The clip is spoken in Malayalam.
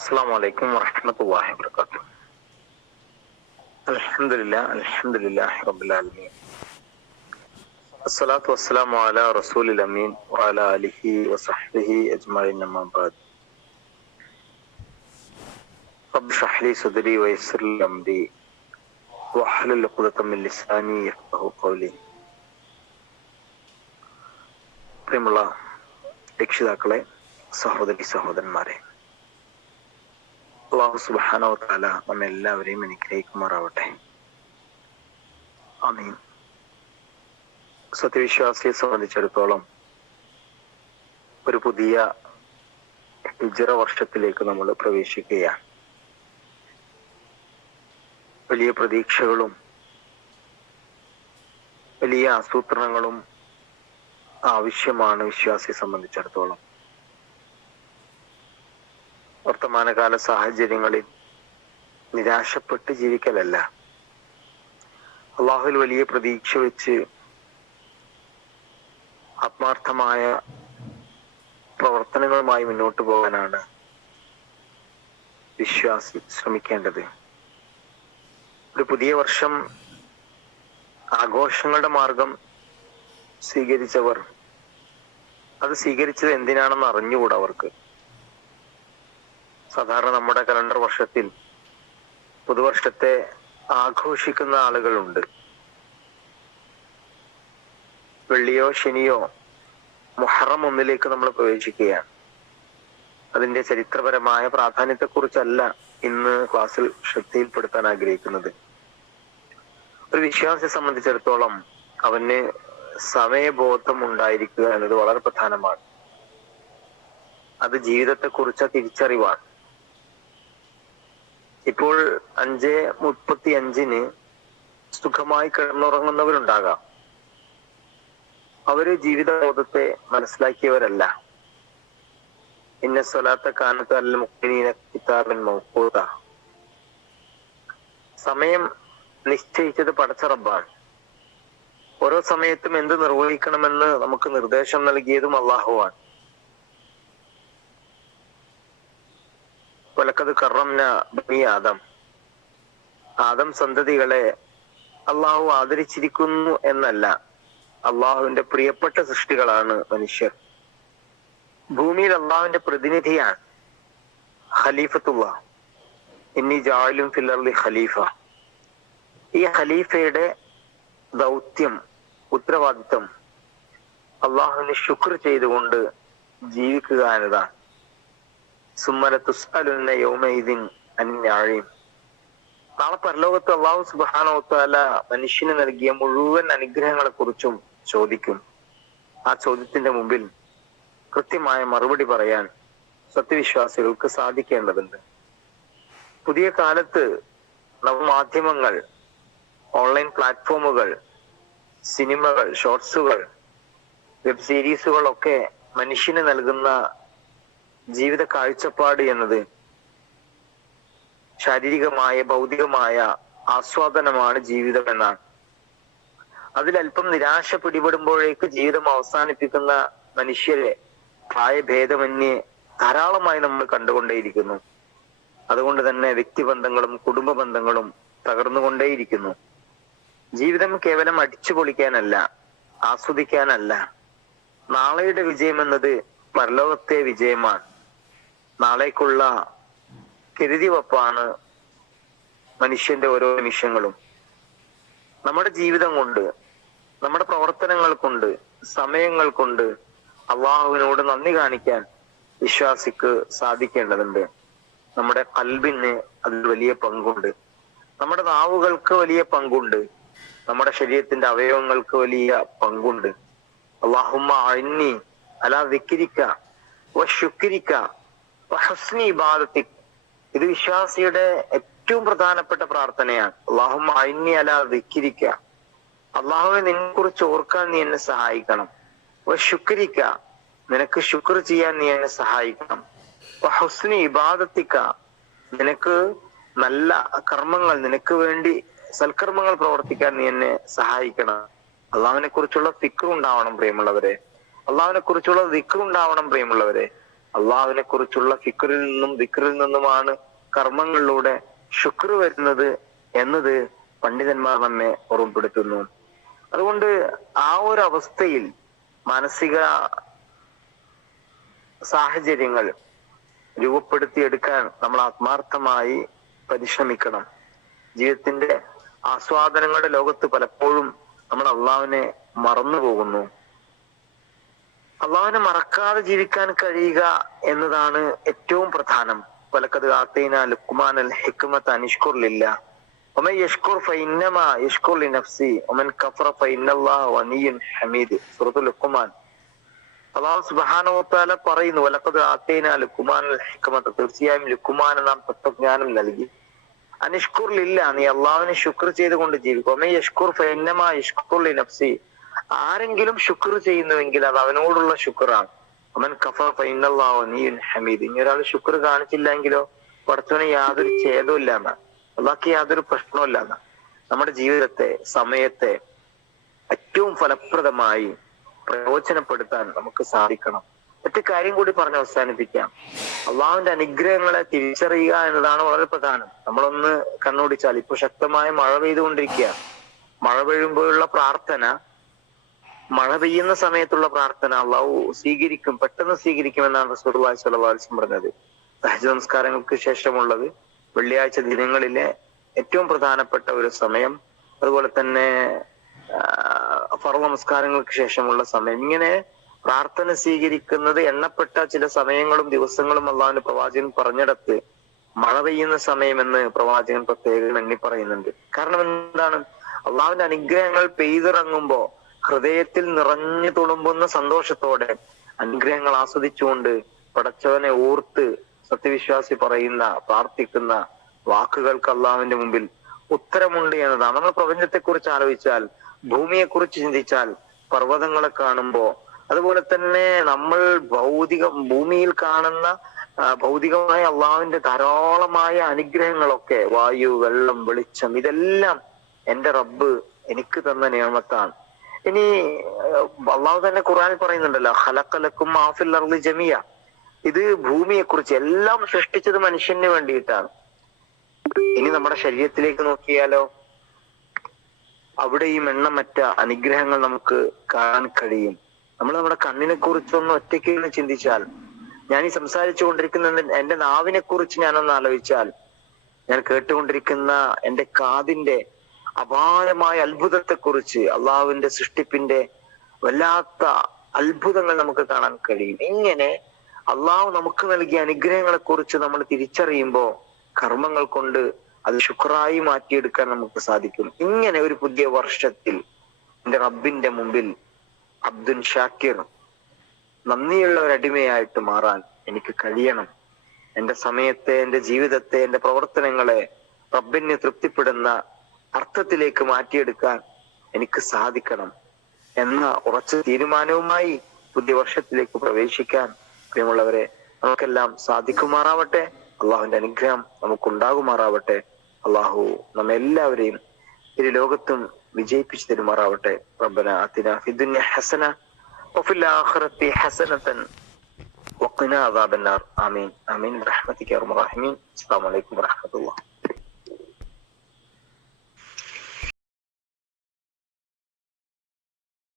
السلام عليكم ورحمة الله وبركاته. الحمد لله رب العالمين. الصلاة والسلام على رسول الأمين وعلى آله وصحبه أجمعين أما بعد. رب اشرح لي صدري ويسر لي أمري واحلل عقدة من لساني يفقهوا قولي. പ്രിയമുള്ള രക്ഷിതാക്കളെ, സഹോദരി സഹോദരന്മാരെ, അല്ലാഹു സുബ്ഹാനഹു വ തആല നമ്മെ എല്ലാവരെയും അനുഗ്രഹിക്കുമാറാവട്ടെ. ആമീൻ. സത്യവിശ്വാസിയെ സംബന്ധിച്ചിടത്തോളം ഒരു പുതിയ ഹിജ്റ വർഷത്തിലേക്ക് നമ്മൾ പ്രവേശിക്കുകയാണ്. വലിയ പ്രതീക്ഷകളും വലിയ ആസൂത്രണങ്ങളും ആവശ്യമാണ് വിശ്വാസിയെ സംബന്ധിച്ചിടത്തോളം. വർത്തമാനകാല സാഹചര്യങ്ങളിൽ നിരാശപ്പെട്ട് ജീവിക്കലല്ല, അള്ളാഹുവിൽ വലിയ പ്രതീക്ഷ വെച്ച് ആത്മാർത്ഥമായ പ്രവർത്തനങ്ങളുമായി മുന്നോട്ട് പോകാനാണ് വിശ്വാസി ശ്രമിക്കേണ്ടത്. ഒരു പുതിയ വർഷം ആഘോഷങ്ങളുടെ മാർഗം സ്വീകരിച്ചവർ അത് സ്വീകരിച്ചത് എന്തിനാണെന്ന് അറിഞ്ഞുകൂടാ അവർക്ക്. സാധാരണ നമ്മുടെ കലണ്ടർ വർഷത്തിൽ പുതുവർഷത്തെ ആഘോഷിക്കുന്ന ആളുകളുണ്ട്. വെള്ളിയോ ശനിയോ മുഹറം 1 നമ്മൾ പ്രവേശിക്കുകയാണ്. അതിന്റെ ചരിത്രപരമായ പ്രാധാന്യത്തെക്കുറിച്ചല്ല ഇന്ന് ക്ലാസ്സിൽ ശ്രദ്ധയിൽപ്പെടുത്താൻ ആഗ്രഹിക്കുന്നത്. ഒരു വിശ്വാസിയെ സംബന്ധിച്ചിടത്തോളം അവന് സമയബോധം ഉണ്ടായിരിക്കുക എന്നത് വളരെ പ്രധാനമാണ്. അത് ജീവിതത്തെക്കുറിച്ച തിരിച്ചറിവാണ്. ഇപ്പോൾ 5:35 സുഖമായി കിടന്നുറങ്ങുന്നവരുണ്ടാകാം. അവര് ജീവിതബോധത്തെ മനസ്സിലാക്കിയവരല്ല. ഇന്ന സ്വലാത്ത കാനത്ത് അൽ മുഖ്മിനീന കിതാബൻ മൗഖൂത. സമയം നിശ്ചയിച്ചത് പടച്ച റബ്ബാണ്. ഓരോ സമയത്തും എന്ത് നിർവഹിക്കണമെന്ന് നമുക്ക് നിർദ്ദേശം നൽകിയതും അള്ളാഹുവാണ്. വലഖദ് കറംന ബനി ആദം. ആദം സന്തതികളെ അള്ളാഹു ആദരിച്ചിരിക്കുന്നു എന്നല്ല, അള്ളാഹുവിന്റെ പ്രിയപ്പെട്ട സൃഷ്ടികളാണ് മനുഷ്യർ. ഭൂമിയിൽ അള്ളാഹുവിന്റെ പ്രതിനിധിയാണ്. ഖലീഫത്തുല്ലാ, ഇന്നി ജാഇലുൻ ഫിൽ അർളി ഖലീഫ. ഈ ഖലീഫയുടെ ദൗത്യം, ഉത്തരവാദിത്വം അള്ളാഹുവിന് ശുക്ർ ചെയ്തുകൊണ്ട് ജീവിക്കുക എന്നതാണ്. സുമ്മല തുസ്അലുന്ന യൗമഇദിൻ അനിൻ നഈം. നാളെ പരലോകത്ത് അള്ളാഹു സുബ്ഹാനഹു വ തആല മനുഷ്യന് നൽകിയ മുഴുവൻ അനുഗ്രഹങ്ങളെ കുറിച്ചും ചോദിക്കും. ആ ചോദ്യത്തിന്റെ മുമ്പിൽ കൃത്യമായ മറുപടി പറയാൻ സത്യവിശ്വാസികൾക്ക് സാധിക്കേണ്ടതുണ്ട്. പുതിയ കാലത്ത് നവമാധ്യമങ്ങൾ, ഓൺലൈൻ പ്ലാറ്റ്ഫോമുകൾ, സിനിമകൾ, ഷോർട്സുകൾ, വെബ് സീരീസുകളൊക്കെ മനുഷ്യന് നൽകുന്ന ജീവിത കാഴ്ചപ്പാട് എന്നത് ശാരീരികമായ ഭൗതികമായ ആസ്വാദനമാണ് ജീവിതം എന്നാണ്. അതിലല്പം നിരാശ പിടിപെടുമ്പോഴേക്ക് ജീവിതം അവസാനിപ്പിക്കുന്ന മനുഷ്യരെ പ്രായഭേദമന്യേ ധാരാളമായി നമ്മൾ കണ്ടുകൊണ്ടേയിരിക്കുന്നു. അതുകൊണ്ട് തന്നെ വ്യക്തിബന്ധങ്ങളും കുടുംബ ബന്ധങ്ങളും തകർന്നുകൊണ്ടേയിരിക്കുന്നു. ജീവിതം കേവലം അടിച്ചു പൊളിക്കാനല്ല, ആസ്വദിക്കാനല്ല. നാളെയുടെ വിജയം എന്നത് പരലോകത്തെ വിജയമാണ്. നാളേക്കുള്ള കരുതിവെപ്പാണ് മനുഷ്യന്റെ ഓരോ നിമിഷങ്ങളും. നമ്മുടെ ജീവിതം കൊണ്ട്, നമ്മുടെ പ്രവർത്തനങ്ങൾ കൊണ്ട്, സമയങ്ങൾ കൊണ്ട് അള്ളാഹുവിനോട് നന്ദി കാണിക്കാൻ വിശ്വാസിക്ക് സാധിക്കേണ്ടതുണ്ട്. നമ്മുടെ ഖൽബിന് അതിൽ വലിയ പങ്കുണ്ട്. നമ്മുടെ നാവുകൾക്ക് വലിയ പങ്കുണ്ട്. നമ്മുടെ ശരീരത്തിന്റെ അവയവങ്ങൾക്ക് വലിയ പങ്കുണ്ട്. അല്ലാഹുമ്മ അഇന്നി അലാ ദിക്രിക വശുക്രിക വഹുസ്നി ഇബാദതിക്. ഇത് വിശ്വാസിയുടെ ഏറ്റവും പ്രധാനപ്പെട്ട പ്രാർത്ഥനയാണ്. അല്ലാഹുമ്മ അഇന്നി അലാ ദിക്രിക. അല്ലാഹുവേ, നിന്നെ കുറിച്ച് ഓർക്കാൻ നീ എന്നെ സഹായിക്കണം. വശുക്രിക, നിനക്ക് ശുക്ർ ചെയ്യാൻ നീ എന്നെ സഹായിക്കണം. വഹുസ്നി ഇബാദതിക, നിനക്ക് നല്ല കർമ്മങ്ങൾ, നിനക്ക് വേണ്ടി സൽക്കർമ്മങ്ങൾ പ്രവർത്തിക്കാൻ നീ എന്നെ സഹായിക്കണം. അള്ളാഹുവിനെ കുറിച്ചുള്ള ഫിക്ർ ഉണ്ടാവണം പ്രിയമുള്ളവരെ. അള്ളാഹുവിനെ കുറിച്ചുള്ള ദിക്ർ ഉണ്ടാവണം പ്രിയമുള്ളവരെ. അള്ളാഹുവിനെ കുറിച്ചുള്ള ഫിക്റിൽ നിന്നും ദിക്റിൽ നിന്നുമാണ് കർമ്മങ്ങളിലൂടെ ശുക്ർ വരുന്നത് എന്നത് പണ്ഡിതന്മാർ നമ്മെ ഓർമ്മപ്പെടുത്തുന്നു. അതുകൊണ്ട് ആ ഒരു അവസ്ഥയിൽ മാനസിക സാഹചര്യങ്ങൾ രൂപപ്പെടുത്തിയെടുക്കാൻ നമ്മൾ ആത്മാർത്ഥമായി പരിശ്രമിക്കണം. ജീവിതത്തിന്റെ ആസ്വാദനങ്ങളുടെ ലോകത്ത് പലപ്പോഴും നമ്മൾ അള്ളാഹുവിനെ മറന്നു പോകുന്നു. അള്ളാഹുവിനെ മറക്കാതെ ജീവിക്കാൻ കഴിയുക എന്നതാണ് ഏറ്റവും പ്രധാനം. വലഖദ് ആതൈനാ ലുഖ്മാനൽ ഹിക്മത അനിഷ്കുർ ലില്ലാഹ് വമൻ യഷ്കുർ ഫഇന്നമാ യഷ്കുർ ലിനഫ്സി വമൻ കഫറ ഫഇന്നല്ലാഹ ഗനിയ്യുൻ ഹമീദ്. സൂറത്തുൽ ലുഖ്മാൻ. അല്ലാഹു സുബ്ഹാനഹു വ തആല പറയുന്നു, വലഖദ് ആതൈനാ ലുഖ്മാനൽ ഹിക്മത, തീർച്ചയായും ലുഖ്മാന് നാം തത്വജ്ഞാനം നൽകി. അനിഷ്കുർ ലില്ലാഹ്, നീ അള്ളാഹുവിനെ ശുക്ർ ചെയ്തുകൊണ്ട് ജീവിക്കും. വമൻ യഷ്കുർ ഫഇന്നമാ യഷ്കുർ ലിനഫ്സി, ആരെങ്കിലും ശുക്ർ ചെയ്യുന്നുവെങ്കിൽ അത് അവനോടുള്ള ശുക്റാണ്. അവൻ കഫറ ഫഇന്നല്ലാഹു ഗനിയ്യുൻ ഹമീദ്. ഇനി ഒരാൾ ശുക്ർ കാണിച്ചില്ലെങ്കിലോ പടച്ചവന് യാതൊരു ഛേദവും ഇല്ലാന്ന, അള്ളാഹ്ക്ക് യാതൊരു പ്രശ്നവും ഇല്ലാന്ന. നമ്മുടെ ജീവിതത്തെ, സമയത്തെ ഏറ്റവും ഫലപ്രദമായി പ്രയോജനപ്പെടുത്താൻ നമുക്ക് സാധിക്കണം. മറ്റു കാര്യം കൂടി പറഞ്ഞ് അവസാനിപ്പിക്കാം. അള്ളാഹുവിന്റെ അനുഗ്രഹങ്ങളെ തിരിച്ചറിയുക എന്നതാണ് വളരെ പ്രധാനം. നമ്മളൊന്ന് കണ്ണോടിച്ചാൽ ഇപ്പൊ ശക്തമായ മഴ പെയ്തുകൊണ്ടിരിക്കുക. മഴ പെയ്യുമ്പോഴുള്ള പ്രാർത്ഥന, മഴ പെയ്യുന്ന സമയത്തുള്ള പ്രാർത്ഥന അള്ളാഹു സ്വീകരിക്കും, പെട്ടെന്ന് സ്വീകരിക്കുമെന്നാണ് റസൂലുള്ളാഹി സ്വല്ലല്ലാഹു അലൈഹി വസല്ലം പറഞ്ഞത്. തഹജ്ജുദ് നമസ്കാരങ്ങൾക്ക് ശേഷമുള്ളത് വെള്ളിയാഴ്ച ദിനങ്ങളിലെ ഏറ്റവും പ്രധാനപ്പെട്ട ഒരു സമയം, അതുപോലെ തന്നെ ഫർള് നമസ്കാരങ്ങൾക്ക് ശേഷമുള്ള സമയം, ഇങ്ങനെ പ്രാർത്ഥന സ്വീകരിക്കുന്നത് എണ്ണപ്പെട്ട ചില സമയങ്ങളും ദിവസങ്ങളും അള്ളാഹുവിന്റെ പ്രവാചകൻ പറഞ്ഞിടത്ത് മഴ പെയ്യുന്ന സമയമെന്ന് പ്രവാചകൻ പ്രത്യേകം എണ്ണി പറയുന്നുണ്ട്. കാരണം എന്താണ്? അള്ളാഹുവിന്റെ അനുഗ്രഹങ്ങൾ പെയ്തിറങ്ങുമ്പോ ഹൃദയത്തിൽ നിറഞ്ഞു തുളുമ്പുന്ന സന്തോഷത്തോടെ അനുഗ്രഹങ്ങൾ ആസ്വദിച്ചുകൊണ്ട് പടച്ചവനെ ഓർത്ത് സത്യവിശ്വാസി പറയുന്ന, പ്രാർത്ഥിക്കുന്ന വാക്കുകൾക്ക് അള്ളാഹുവിന്റെ മുമ്പിൽ ഉത്തരമുണ്ട് എന്നതാണ്. നമ്മൾ പ്രപഞ്ചത്തെ കുറിച്ച് ആലോചിച്ചാൽ, ഭൂമിയെ കുറിച്ച് ചിന്തിച്ചാൽ, പർവ്വതങ്ങളെ കാണുമ്പോ, അതുപോലെ തന്നെ നമ്മൾ ഭൂമിയിൽ കാണുന്ന ഭൗതികമായ അള്ളാഹുവിന്റെ ധാരാളമായ അനുഗ്രഹങ്ങളൊക്കെ, വായു, വെള്ളം, വെളിച്ചം, ഇതെല്ലാം എന്റെ റബ്ബ് എനിക്ക് തന്ന നിയമത്താണ്. ഇനി അള്ളാഹു തന്നെ ഖുർആനിൽ പറയുന്നുണ്ടല്ലോ, ഖലഖലക്കും മാ ഫിൽ അർളി ജമിയ, ഇത് ഭൂമിയെ കുറിച്ച് എല്ലാം സൃഷ്ടിച്ചത് മനുഷ്യന് വേണ്ടിയിട്ടാണ്. ഇനി നമ്മുടെ ശരീരത്തിലേക്ക് നോക്കിയാലോ, അവിടെയും എണ്ണമറ്റ അനുഗ്രഹങ്ങൾ നമുക്ക് കാണാൻ കഴിയും. നമ്മൾ നമ്മുടെ കണ്ണിനെ കുറിച്ചൊന്ന് ഒറ്റയ്ക്ക് ചിന്തിച്ചാൽ, ഞാൻ ഈ സംസാരിച്ചു കൊണ്ടിരിക്കുന്ന എന്റെ നാവിനെ കുറിച്ച് ഞാനൊന്ന് ആലോചിച്ചാൽ, ഞാൻ കേട്ടുകൊണ്ടിരിക്കുന്ന എന്റെ കാതിന്റെ അപാരമായ അത്ഭുതത്തെ കുറിച്ച്, അള്ളാഹുവിന്റെ സൃഷ്ടിപ്പിന്റെ വല്ലാത്ത അത്ഭുതങ്ങൾ നമുക്ക് കാണാൻ കഴിയും. ഇങ്ങനെ അള്ളാഹു നമുക്ക് നൽകിയ അനുഗ്രഹങ്ങളെ കുറിച്ച് നമ്മൾ തിരിച്ചറിയുമ്പോ കർമ്മങ്ങൾ കൊണ്ട് അത് ശുക്രായി മാറ്റിയെടുക്കാൻ നമുക്ക് സാധിക്കും. ഇങ്ങനെ ഒരു പുതിയ വർഷത്തിൽ എന്റെ റബ്ബിന്റെ മുമ്പിൽ അബ്ദുൻ ഷാക്കിർ, നന്ദിയുള്ള ഒരു അടിമയായിട്ട് മാറാൻ എനിക്ക് കഴിയണം. എന്റെ സമയത്തെ, എന്റെ ജീവിതത്തെ, എന്റെ പ്രവർത്തനങ്ങളെ റബ്ബിനെ തൃപ്തിപ്പെടുന്ന അർത്ഥത്തിലേക്ക് മാറ്റിയെടുക്കാൻ എനിക്ക് സാധിക്കണം എന്ന ഉറച്ച തീരുമാനവുമായി പുതിയ വർഷത്തിലേക്ക് പ്രവേശിക്കാൻ പ്രിയമുള്ളവരെ നമുക്കെല്ലാം സാധിക്കുമാറാവട്ടെ. അള്ളാഹുവിന്റെ അനുഗ്രഹം നമുക്കുണ്ടാകുമാറാവട്ടെ. അള്ളാഹു നമ്മെല്ലാവരെയും ഇരു ലോകത്തും വിജയിപ്പിച്ചു തരുമാറാവട്ടെ. റബ്ബനാ ആതിനാ ഫിദ്ദുനിയ ഹസന വഫിൽ ആഖിറതി ഹസനതൻ വഖിനാ അദാബന്നാർ. ആമീൻ ആമീൻ ബിറഹ്മതിക യാ അർഹമർ റഹീമീൻ. അസ്സലാമു അലൈക്കും വറഹ്മത്തുള്ളാഹി.